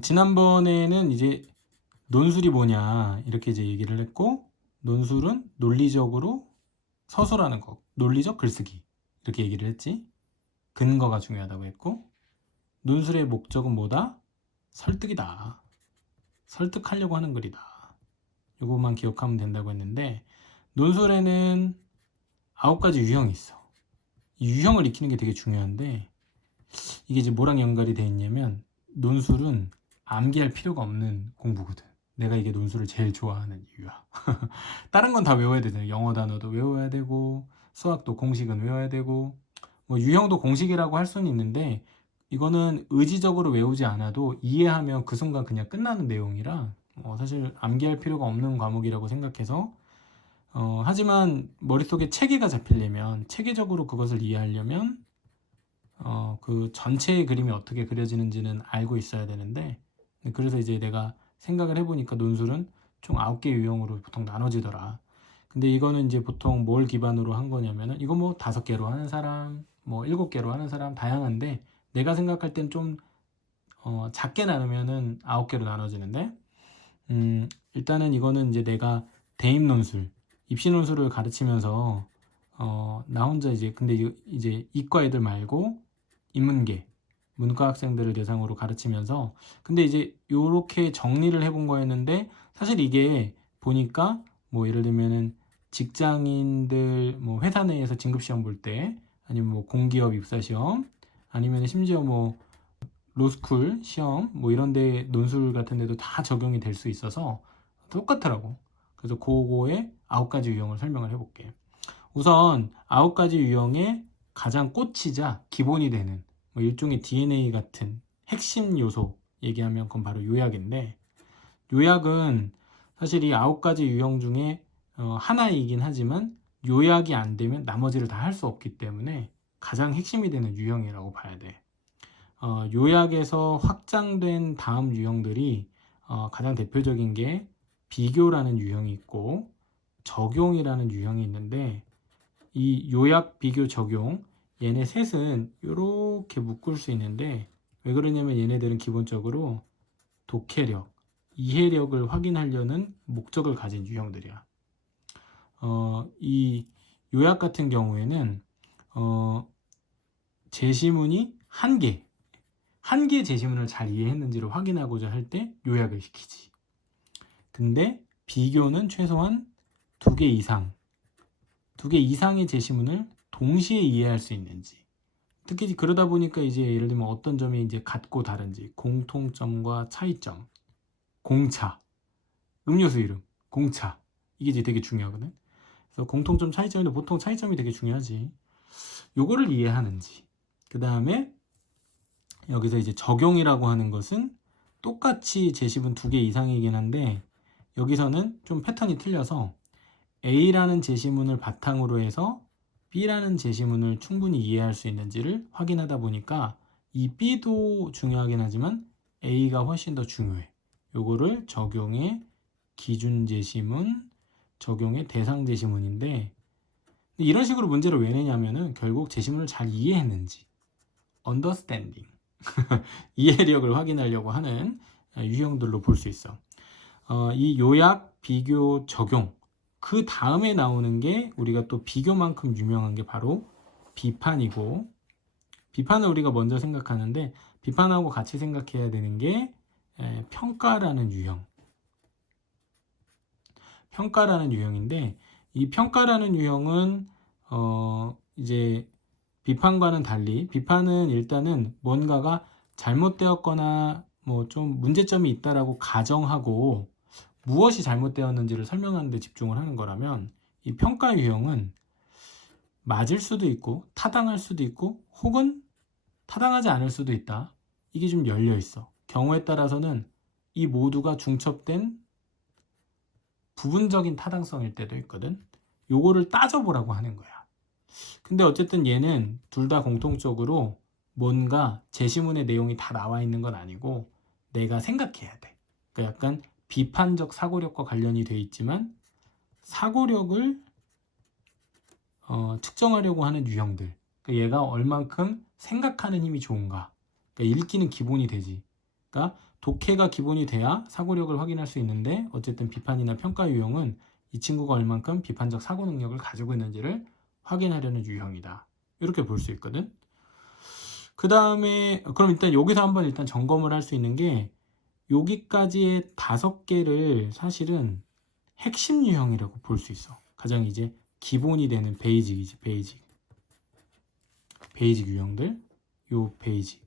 지난번에는 이제 논술이 뭐냐 이렇게 이제 얘기를 했고, 논술은 논리적으로 서술하는 거, 논리적 글쓰기 이렇게 얘기를 했지. 근거가 중요하다고 했고, 논술의 목적은 뭐다? 설득이다. 설득하려고 하는 글이다. 이것만 기억하면 된다고 했는데, 논술에는 9가지 유형이 있어. 이 유형을 익히는 게 되게 중요한데, 이게 이제 뭐랑 연관이 돼 있냐면, 논술은 암기할 필요가 없는 공부거든. 내가 이게 논술을 제일 좋아하는 이유야. 다른 건 다 외워야 되잖아. 영어 단어도 외워야 되고, 수학도 공식은 외워야 되고, 뭐 유형도 공식이라고 할 수는 있는데, 이거는 의지적으로 외우지 않아도 이해하면 그 순간 그냥 끝나는 내용이라 사실 암기할 필요가 없는 과목이라고 생각해서, 하지만 머릿속에 체계가 잡히려면, 체계적으로 그것을 이해하려면 그 전체의 그림이 어떻게 그려지는지는 알고 있어야 되는데, 그래서 이제 내가 생각을 해보니까 논술은 총 9개 유형으로 보통 나눠지더라. 근데 이거는 이제 보통 뭘 기반으로 한 거냐면은, 이거 뭐 5개로 하는 사람, 뭐 7개로 하는 사람 다양한데, 내가 생각할 땐 좀 작게 나누면은 9개로 나눠지는데, 일단은 이거는 이제 내가 대입 논술, 입시 논술을 가르치면서 나 혼자 이제, 근데 이제 이과 애들 말고 인문계 문과 학생들을 대상으로 가르치면서, 근데 이제 요렇게 정리를 해본 거였는데, 사실 이게 보니까 뭐 예를 들면은 직장인들 뭐 회사 내에서 진급 시험 볼 때, 아니면 뭐 공기업 입사 시험, 아니면 심지어 뭐 로스쿨 시험 뭐 이런 데 논술 같은 데도 다 적용이 될 수 있어서 똑같더라고. 그래서 그거의 9가지 유형을 설명을 해볼게. 우선 9가지 유형의 가장 꽂히자 기본이 되는 뭐 일종의 DNA 같은 핵심 요소 얘기하면 그건 바로 요약인데, 요약은 사실 이 9가지 유형 중에 하나이긴 하지만, 요약이 안 되면 나머지를 다 할 수 없기 때문에 가장 핵심이 되는 유형이라고 봐야 돼. 요약에서 확장된 다음 유형들이 가장 대표적인 게 비교라는 유형이 있고 적용이라는 유형이 있는데, 이 요약, 비교, 적용, 얘네 셋은 이렇게 묶을 수 있는데, 왜 그러냐면 얘네들은 기본적으로 독해력, 이해력을 확인하려는 목적을 가진 유형들이야. 이 요약 같은 경우에는 제시문이 한 개 제시문을 잘 이해했는지를 확인하고자 할 때 요약을 시키지. 근데 비교는 최소한 2개 이상, 2개 이상의 제시문을 동시에 이해할 수 있는지. 특히 그러다 보니까 이제 예를 들면 어떤 점이 이제 같고 다른지, 공통점과 차이점, 공차, 음료수 이름, 공차. 이게 이제 되게 중요하거든. 그래서 공통점, 차이점인데 보통 차이점이 되게 중요하지. 요거를 이해하는지. 그 다음에 여기서 이제 적용이라고 하는 것은 똑같이 제시문 2개 이상이긴 한데, 여기서는 좀 패턴이 틀려서 A라는 제시문을 바탕으로 해서 B라는 제시문을 충분히 이해할 수 있는지를 확인하다 보니까, 이 B도 중요하긴 하지만 A가 훨씬 더 중요해. 요거를 적용의 기준 제시문, 적용의 대상 제시문인데, 이런 식으로 문제를 왜 내냐면은 결국 제시문을 잘 이해했는지, understanding, 이해력을 확인하려고 하는 유형들로 볼 수 있어. 이 요약, 비교, 적용, 그 다음에 나오는 게 우리가 또 비교만큼 유명한 게 바로 비판이고, 비판을 우리가 먼저 생각하는데, 비판하고 같이 생각해야 되는 게 평가라는 유형. 평가라는 유형인데, 이 평가라는 유형은 이제 비판과는 달리, 비판은 일단은 뭔가가 잘못되었거나 뭐 좀 문제점이 있다라고 가정하고 무엇이 잘못되었는지를 설명하는 데 집중을 하는 거라면, 이 평가 유형은 맞을 수도 있고 타당할 수도 있고 혹은 타당하지 않을 수도 있다. 이게 좀 열려 있어. 경우에 따라서는 이 모두가 중첩된 부분적인 타당성일 때도 있거든. 요거를 따져보라고 하는 거야. 근데 어쨌든 얘는 둘 다 공통적으로 뭔가 제시문의 내용이 다 나와 있는 건 아니고 내가 생각해야 돼. 그러니까 약간 비판적 사고력과 관련이 돼 있지만, 사고력을 측정하려고 하는 유형들. 그러니까 얘가 얼만큼 생각하는 힘이 좋은가. 그러니까 읽기는 기본이 되지. 그러니까 독해가 기본이 돼야 사고력을 확인할 수 있는데 어쨌든 비판이나 평가 유형은 이 친구가 얼만큼 비판적 사고 능력을 가지고 있는지를 확인하려는 유형이다. 이렇게 볼 수 있거든. 그 다음에 그럼 일단 여기서 한번 일단 점검을 할 수 있는 게 여기까지의 5개를 사실은 핵심 유형이라고 볼 수 있어. 가장 이제 기본이 되는 베이직이지, 베이직 유형들. 요 베이직.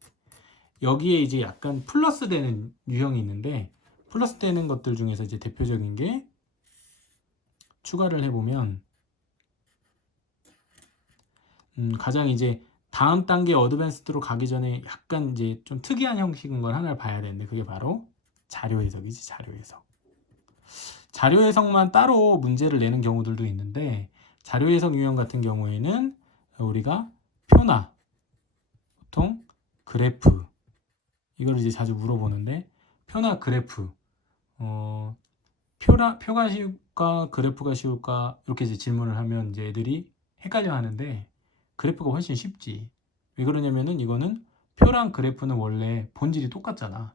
여기에 이제 약간 플러스 되는 유형이 있는데 플러스 되는 것들 중에서 이제 대표적인 게 추가를 해보면 가장 이제 다음 단계 어드밴스드로 가기 전에 약간 이제 좀 특이한 형식인 걸 하나를 봐야 되는데 그게 바로 자료 해석이지, 자료 해석. 자료 해석만 따로 문제를 내는 경우들도 있는데 자료 해석 유형 같은 경우에는 우리가 표나 보통 그래프 이걸 이제 자주 물어보는데 표나 그래프 표가 쉬울까 그래프가 쉬울까 이렇게 이제 질문을 하면 이제 애들이 헷갈려 하는데 그래프가 훨씬 쉽지. 왜 그러냐면은 이거는 표랑 그래프는 원래 본질이 똑같잖아.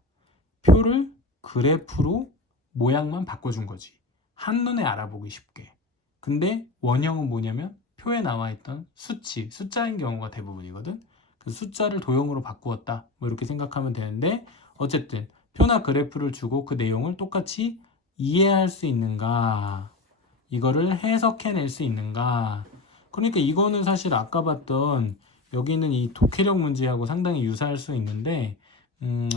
표를 그래프로 모양만 바꿔준 거지. 한눈에 알아보기 쉽게. 근데 원형은 뭐냐면 표에 나와 있던 수치, 숫자인 경우가 대부분이거든. 그 숫자를 도형으로 바꾸었다. 뭐 이렇게 생각하면 되는데 어쨌든 표나 그래프를 주고 그 내용을 똑같이 이해할 수 있는가? 이거를 해석해낼 수 있는가? 그러니까 이거는 사실 아까 봤던 여기 있는 이 독해력 문제하고 상당히 유사할 수 있는데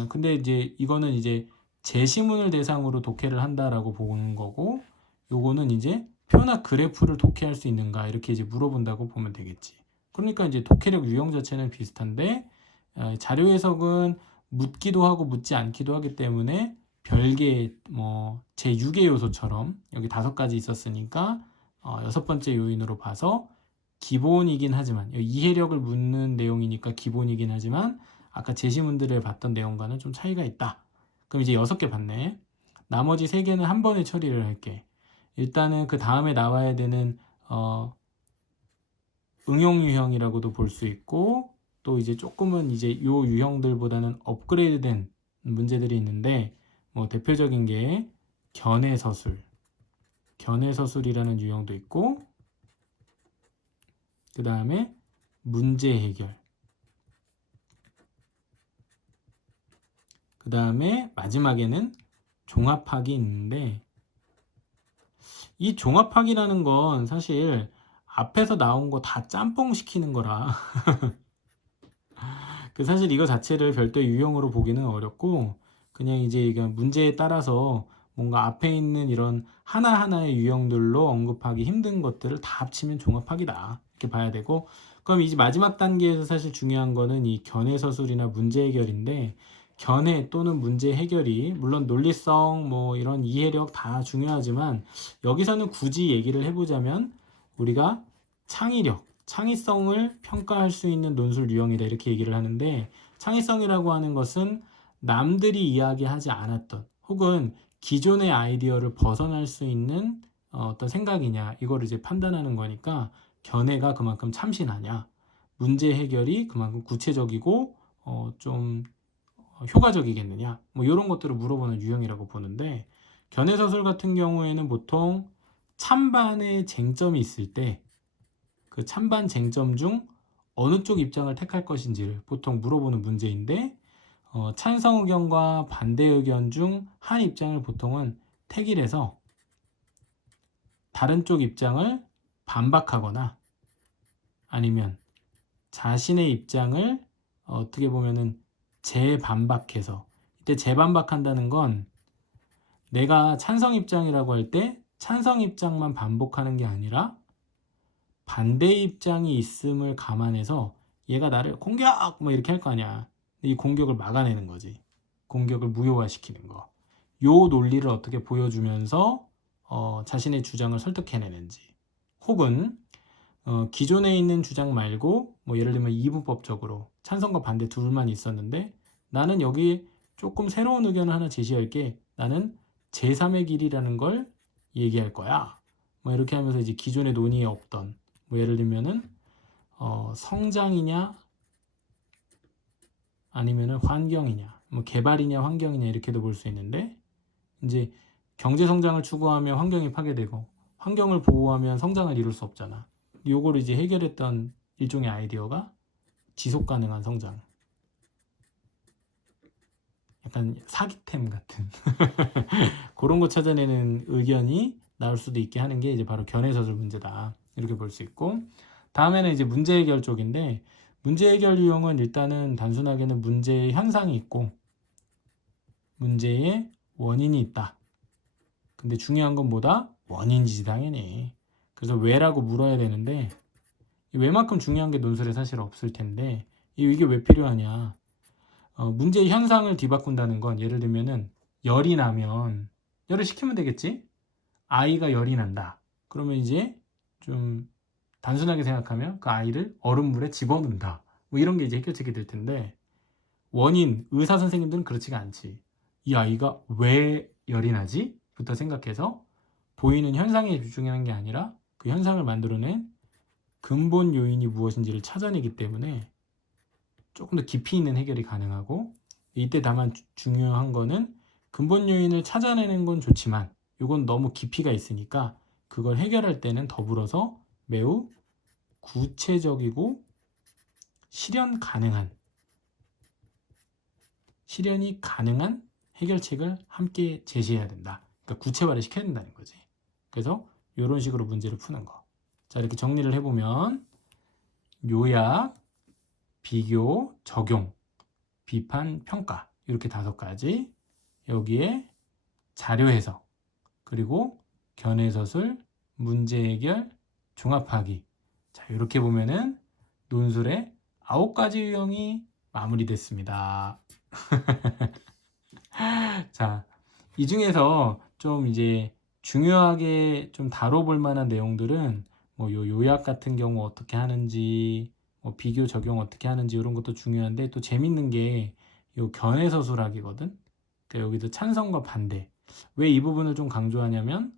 근데 이제 이거는 이제 제시문을 대상으로 독해를 한다라고 보는 거고 요거는 이제 표나 그래프를 독해할 수 있는가 이렇게 이제 물어본다고 보면 되겠지. 그러니까 이제 독해력 유형 자체는 비슷한데 자료 해석은 묻기도 하고 묻지 않기도 하기 때문에 별개 뭐 제6의 요소처럼 여기 5가지 있었으니까 6번째 요인으로 봐서 기본이긴 하지만 이해력을 묻는 내용이니까 기본이긴 하지만 아까 제시문들을 봤던 내용과는 좀 차이가 있다. 그럼 이제 6개 봤네. 나머지 3개는 한 번에 처리를 할게. 일단은 그 다음에 나와야 되는 응용 유형이라고도 볼 수 있고 또 이제 조금은 이제 요 유형들보다는 업그레이드된 문제들이 있는데 뭐 대표적인 게 견해서술이라는 유형도 있고 그 다음에 문제 해결 그 다음에 마지막에는 종합하기 있는데 이 종합하기라는 건 사실 앞에서 나온 거 다 짬뽕 시키는 거라 사실 이거 자체를 별도의 유형으로 보기는 어렵고 그냥 이제 문제에 따라서 뭔가 앞에 있는 이런 하나하나의 유형들로 언급하기 힘든 것들을 다 합치면 종합하기다 이렇게 봐야 되고 그럼 이제 마지막 단계에서 사실 중요한 거는 이 견해서술이나 문제 해결인데 견해 또는 문제 해결이 물론 논리성 뭐 이런 이해력 다 중요하지만 여기서는 굳이 얘기를 해보자면 우리가 창의성을 평가할 수 있는 논술 유형이다 이렇게 얘기를 하는데 창의성이라고 하는 것은 남들이 이야기하지 않았던 혹은 기존의 아이디어를 벗어날 수 있는 어떤 생각이냐 이거를 이제 판단하는 거니까 견해가 그만큼 참신하냐 문제 해결이 그만큼 구체적이고 좀 효과적이겠느냐 뭐 이런 것들을 물어보는 유형이라고 보는데 견해서술 같은 경우에는 보통 찬반의 쟁점이 있을 때 그 찬반 쟁점 중 어느 쪽 입장을 택할 것인지를 보통 물어보는 문제인데 찬성 의견과 반대 의견 중 한 입장을 보통은 택일해서 다른 쪽 입장을 반박하거나 아니면 자신의 입장을 어떻게 보면은 재반박해서 이때 재반박한다는 건 내가 찬성 입장이라고 할 때 찬성 입장만 반복하는 게 아니라 반대 입장이 있음을 감안해서 얘가 나를 공격! 뭐 이렇게 할 거 아니야. 이 공격을 막아내는 거지. 공격을 무효화시키는 거. 요 논리를 어떻게 보여주면서 자신의 주장을 설득해내는지. 혹은 기존에 있는 주장 말고 뭐 예를 들면 이분법적으로 찬성과 반대 둘만 있었는데 나는 여기 조금 새로운 의견을 하나 제시할게. 나는 제3의 길이라는 걸 얘기할 거야. 뭐 이렇게 하면서 이제 기존의 논의에 없던 뭐 예를 들면은 성장이냐 아니면은 환경이냐 뭐 개발이냐 환경이냐 이렇게도 볼 수 있는데, 이제 경제 성장을 추구하면 환경이 파괴되고 환경을 보호하면 성장을 이룰 수 없잖아. 요거를 이제 해결했던 일종의 아이디어가 지속 가능한 성장. 약간 사기템 같은 그런 거 찾아내는 의견이 나올 수도 있게 하는 게 이제 바로 견해서술 문제다, 이렇게 볼 수 있고, 다음에는 이제 문제 해결 쪽인데, 문제 해결 유형은 일단은 단순하게는 문제의 현상이 있고 문제의 원인이 있다. 근데 중요한 건 뭐다? 원인이지 당연히. 그래서 왜라고 물어야 되는데, 왜만큼 중요한 게 논술에 사실 없을 텐데 이게 왜 필요하냐. 문제의 현상을 뒤바꾼다는 건, 예를 들면은 열이 나면 열을 식히면 되겠지? 아이가 열이 난다. 그러면 이제 좀 단순하게 생각하면 그 아이를 얼음물에 집어넣는다. 뭐 이런 게 이제 해결책이 될 텐데, 원인, 의사 선생님들은 그렇지가 않지. 이 아이가 왜 열이 나지? 부터 생각해서 보이는 현상에 집중하는 게 아니라 그 현상을 만들어낸 근본 요인이 무엇인지를 찾아내기 때문에 조금 더 깊이 있는 해결이 가능하고, 이때 다만 중요한 거는 근본 요인을 찾아내는 건 좋지만 이건 너무 깊이가 있으니까 그걸 해결할 때는 더불어서 매우 구체적이고 실현이 가능한 해결책을 함께 제시해야 된다. 그러니까 구체화를 시켜야 된다는 거지. 그래서 이런 식으로 문제를 푸는 거. 자, 이렇게 정리를 해보면 요약, 비교, 적용, 비판, 평가, 이렇게 5가지. 여기에 자료 해석, 그리고 견해서술, 문제 해결, 종합하기. 자, 이렇게 보면은 논술의 9가지 유형이 마무리됐습니다. 자, 이 중에서 좀 이제 중요하게 좀 다뤄볼 만한 내용들은 뭐 요약 같은 경우 어떻게 하는지, 뭐 비교 적용 어떻게 하는지 이런 것도 중요한데, 또 재밌는 게 요 견해서술학이거든. 그러니까 여기도 찬성과 반대. 왜 이 부분을 좀 강조하냐면,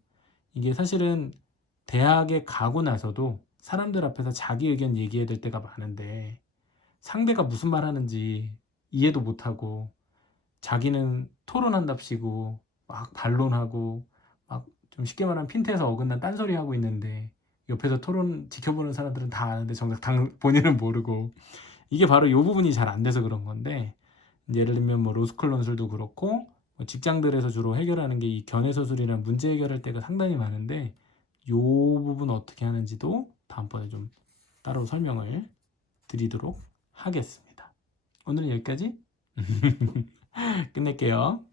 이게 사실은 대학에 가고 나서도 사람들 앞에서 자기 의견 얘기해야 될 때가 많은데 상대가 무슨 말 하는지 이해도 못하고 자기는 토론한답시고 막 반론하고 막 좀 쉽게 말하면 핀트에서 어긋난 딴소리 하고 있는데, 옆에서 토론 지켜보는 사람들은 다 아는데 정작 본인은 모르고, 이게 바로 이 부분이 잘 안 돼서 그런 건데, 예를 들면 뭐 로스쿨 논술도 그렇고 뭐 직장들에서 주로 해결하는 게 이 견해서술이란 문제 해결할 때가 상당히 많은데, 이 부분 어떻게 하는지도 다음번에 좀 따로 설명을 드리도록 하겠습니다. 오늘은 여기까지 끝낼게요.